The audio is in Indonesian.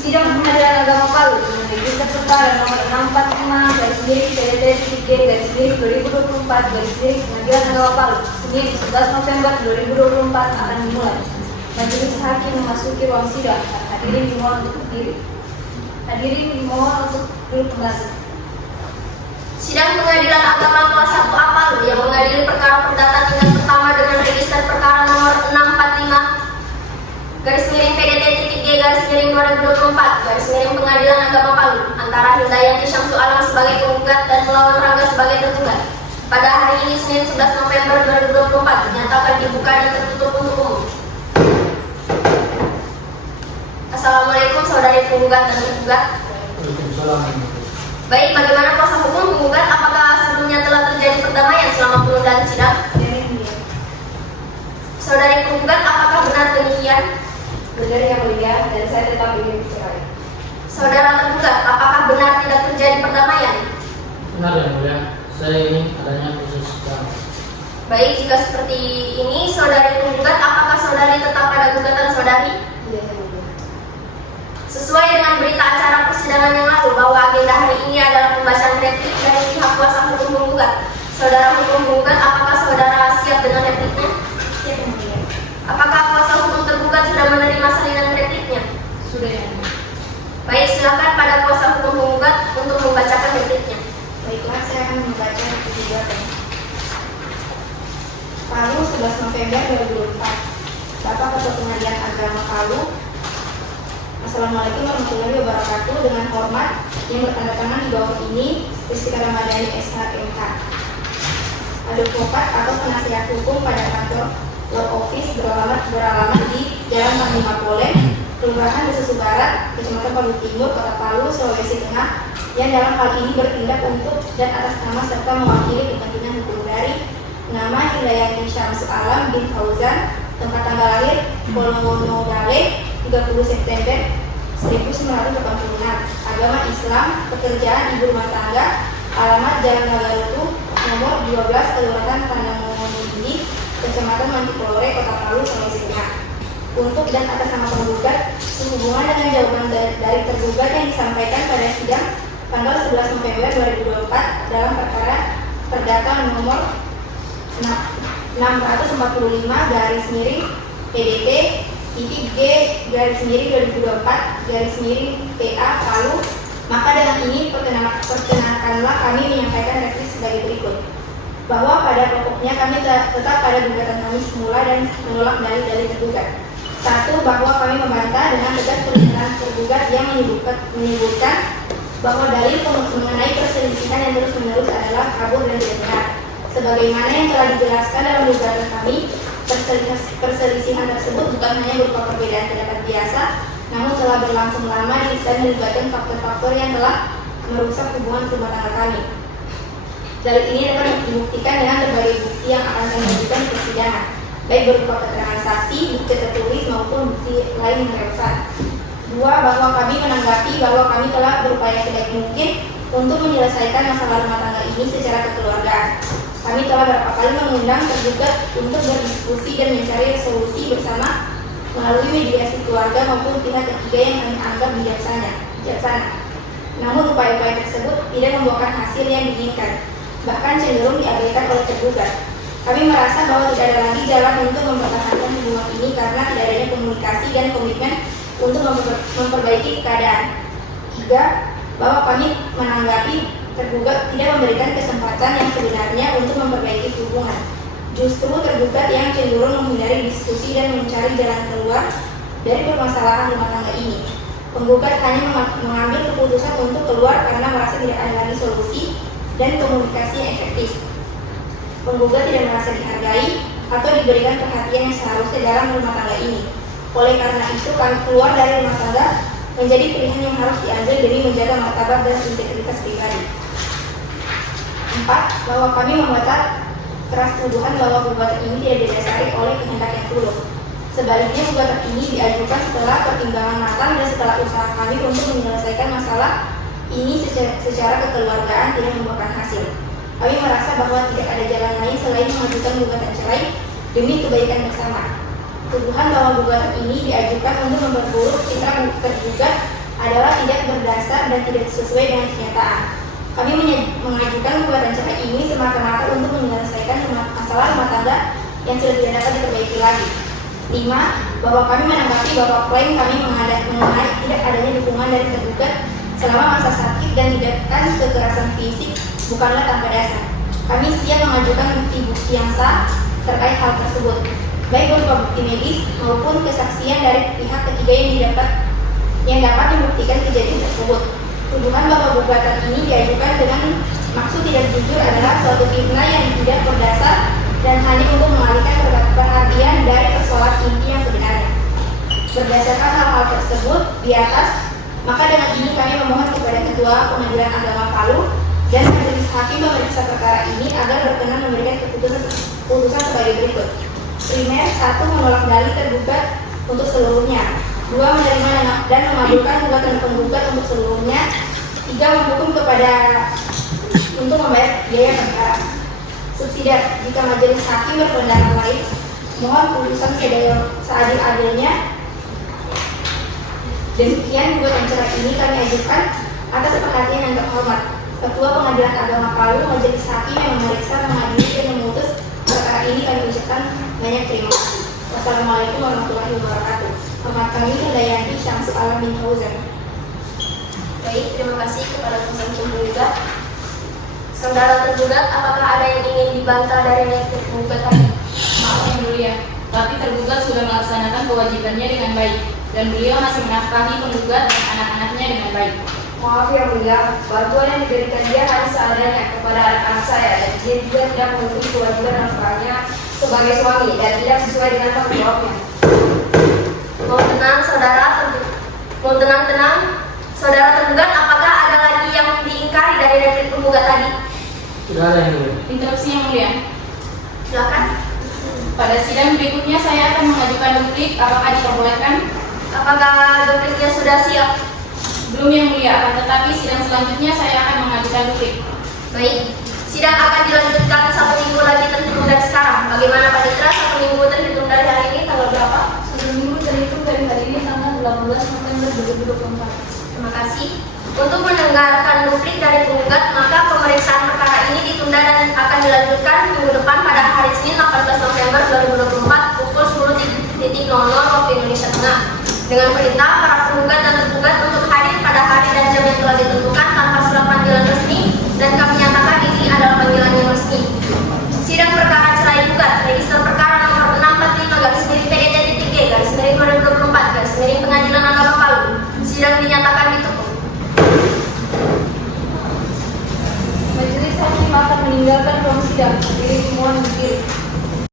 Sidang Pengadilan Agama Palu dengan register perkara nomor 645 garis miring PDT-G garis miring 2024 garis miring Pengadilan Agama Palu Senin 11 November 2024 akan dimulai. Majelis Hakim memasuki ruang sidang. Hadirin dimohon untuk berdiri. Hadirin dimohon untuk duduk kembali. Sidang Pengadilan Agama Kelas 1A Palu yang mengadili perkara perdata tingkat pertama dengan register perkara nomor 645 garis miring PDT-G garis miring 2024 garis miring Pengadilan Agama Palu antara Hindayanti Syamsul Alam sebagai penggugat dan melawan Rangga sebagai tergugat pada hari ini Senin 11 November 2024 dinyatakan dibuka dan tertutup untuk umum. Assalamualaikum saudari penggugat dan tergugat. Waalaikumsalam. Baik, bagaimana kuasa hukum penggugat? Apakah sebelumnya telah terjadi perdamaian selama penundaan sidang? Saudari penggugat, apakah benar demikian? Benar yang mulia, dan saya tetap ingin bercerai. Saudara tergugat, apakah benar tidak terjadi perdamaian? Benar yang mulia, saya ingin adanya proses damai. Baik, jika seperti ini, saudari penggugat, apakah saudari tetap pada gugatan saudari? Iya, yang mulia. Sesuai dengan berita acara persidangan yang lalu bahwa agenda hari ini adalah pembacaan replik dari pihak kuasa hukum penggugat. Saudara hukum penggugat, apakah saudara siap dengan repliknya? Siap yang mulia. Apakah kuasa hukum tergugat sudah menerima salinan repliknya? Sudah yang mulia. Baik, silakan pada kuasa hukum penggugat untuk membacakan repliknya. Baiklah, saya akan membaca gugatan. Palu 11 November 2024. Bapak Ketua Pengadilan Agama Palu. Assalamualaikum warahmatullahi wabarakatuh. Dengan hormat yang bertanda tangan di bawah ini, Ristika Ramadhani SHMK, advokat atau penasihat hukum pada kantor Law Office beralamat di Jalan Panglima Polen, Kelurahan Besusu Barat, Kecamatan Palu Timur, Kota Palu, Sulawesi Tengah, yang dalam hal ini bertindak untuk dan atas nama serta mewakili kepentingan hukum dari nama Hindayanti Syamsul Alam bin Fauzan, tempat tanggal lahir Polonogale 30 September 1986, agama Islam, pekerjaan ibu rumah tangga, alamat Jalan Nagarutu nomor 12 Kelurahan Tanamongoni, Kecamatan Mantikolore, Kota Palu, Sulawesi Tengah. Untuk dan atas nama penggugat, sehubungan dengan jawaban dari tergugat yang disampaikan pada sidang tanggal 11 November 2024 dalam perkara perdata nomor 645 garis miring PDT G garis miring 2024 garis miring PA Palu, maka dengan ini perkenankanlah kami menyampaikan replik sebagai berikut. Bahwa pada pokoknya kami tetap pada gugatan kami semula dan menolak dalil tergugat. 1. Bahwa kami membantah dengan tegas pernyataan tergugat yang menyebutkan bahwa dalil mengenai perselisihan yang terus-menerus adalah kabur dan tidak benar. Sebagaimana yang telah dijelaskan dalam gugatan kami, perselisihan tersebut bukan hanya berupa perbedaan pendapat biasa, namun telah berlangsung lama dan melibatkan faktor-faktor yang telah merusak hubungan rumah tangga kami. Dalil ini dapat dibuktikan dengan berbagai bukti yang akan kami ajukan di persidangan, baik berupa keterangan saksi, bukti tertulis maupun bukti lain yang relevan. 2. Bahwa kami menanggapi bahwa kami telah berupaya sebaik mungkin untuk menyelesaikan masalah rumah tangga ini secara kekeluargaan. Kami telah beberapa kali mengundang tergugat untuk berdiskusi dan mencari solusi bersama melalui mediasi keluarga maupun pihak ketiga yang kami anggap bijaksana. Namun upaya-upaya tersebut tidak membuahkan hasil yang diinginkan, bahkan cenderung diabaikan oleh tergugat. Kami merasa bahwa tidak ada lagi jalan untuk mempertahankan hubungan ini karena tidak adanya komunikasi dan komitmen untuk memperbaiki keadaan. 3. Bahwa kami menanggapi tergugat tidak memberikan kesempatan yang sebenarnya untuk memperbaiki hubungan. Justru tergugat yang cenderung menghindari diskusi dan mencari jalan keluar dari permasalahan rumah tangga ini. Penggugat hanya mengambil keputusan untuk keluar karena merasa tidak ada lagi solusi dan komunikasi yang efektif. Penggugat tidak merasa dihargai atau diberikan perhatian yang seharusnya dalam rumah tangga ini. Oleh karena itu, kami keluar dari rumah tangga menjadi pilihan yang harus diambil demi menjaga martabat dan integritas pribadi. 4. Bahwa kami membantah keras tuduhan bahwa gugatan ini tidak didasari oleh kehendak yang tulus. Sebaliknya, gugatan ini diajukan setelah pertimbangan matang dan setelah usaha kami untuk menyelesaikan masalah ini secara kekeluargaan tidak membuahkan hasil. Kami merasa bahwa tidak ada jalan lain selain mengajukan gugatan cerai demi kebaikan bersama. Tuduhan bahwa gugatan ini diajukan untuk memperburuk citra tergugat adalah tidak berdasar dan tidak sesuai dengan kenyataan. Kami mengajukan gugatan cerai ini semata-mata untuk menyelesaikan masalah rumah tangga yang sudah tidak dapat diperbaiki lagi. 5. Bahwa kami menanggapi bahwa klaim kami mengenai tidak adanya dukungan dari tergugat selama masa sakit dan tindakan kekerasan fisik bukanlah tanpa dasar. Kami siap mengajukan bukti-bukti yang sah terkait hal tersebut, baik berupa bukti medis maupun kesaksian dari pihak ketiga yang dapat membuktikan kejadian tersebut. Tuduhan bahwa gugatan ini diajukan dengan maksud tidak jujur adalah suatu fitnah yang tidak berdasar dan hanya untuk mengalihkan perhatian dari persoalan inti yang sebenarnya. Berdasarkan hal-hal tersebut di atas, maka dengan ini kami memohon kepada Ketua Pengadilan Agama Palu dan Majelis Hakim memeriksa perkara ini agar berkenan memberikan keputusan sebagai berikut. Primer, 1. Menolak dalih tergugat untuk seluruhnya. 2. Menerima dan mengabulkan gugatan penggugat untuk seluruhnya. 3. Menghukum untuk membayar biaya perkara. Subsidiar, jika majelis hakim berpendapat lain, mohon putusan seadil-adilnya. Demikian gugatan cerai ini kami ajukan atas perhatian yang terhormat Ketua Pengadilan Agama Palu, majelis hakim yang memeriksa, mengadili dan memutus perkara ini. Kami ucapkan banyak terima kasih. Wassalamualaikum warahmatullahi wabarakatuh. Hormat kami Dayanti Syamsul Alam bin Fauzan. Baik, terima kasih kepada kuasa penggugat. Saudara tergugat, apakah ada yang ingin dibantah dari tergugat tadi? Maaf yang mulia, tapi tergugat sudah melaksanakan kewajibannya dengan baik dan beliau masih menafkahi penggugat dan anak-anaknya dengan baik. Maaf yang mulia, bantuan yang diberikan dia hanya seadanya kepada anak-anak saya dan dia juga tidak memenuhi kewajiban nafkahnya sebagai suami dan tidak sesuai dengan tanggung jawabnya. Saudara tergugat, apakah ada lagi yang diingkari dari replik penggugat tadi? Tidak ada yang mulia. Interupsi yang mulia. Silakan. Pada sidang berikutnya saya akan mengajukan duplik, apakah diperbolehkan? Apakah dupliknya sudah siap? Belum yang mulia, akan tetapi sidang selanjutnya saya akan mengajukan duplik. Baik, sidang akan dilanjutkan 1 minggu lagi terhitung dari sekarang. Bagaimana Pak Ditra, 1 minggu terhitung dari hari ini tanggal berapa? 1 minggu terhitung dari hari ini tanggal 18 November 2024. Terima kasih. Untuk mendengarkan duplik dari penggugat, maka pemeriksaan perkara ini ditunda dan akan dilanjutkan minggu depan pada hari Senin 18 November 2024 pukul 10.00 waktu Indonesia Tengah. Dengan perintah para penggugat dan tergugat untuk hadir pada hari dan jam yang telah ditentukan tanpa surat panggilan resmi, dan kami nyatakan ini adalah panggilan yang resmi. Sidang perkara cerai gugat register perkara nomor 645/PDT-G/2024 Pengadilan Agama Palu. Sidang dinyatakan ditutup. Majelis hakim akan meninggalkan ruang sidang. Diri mohon berdiri.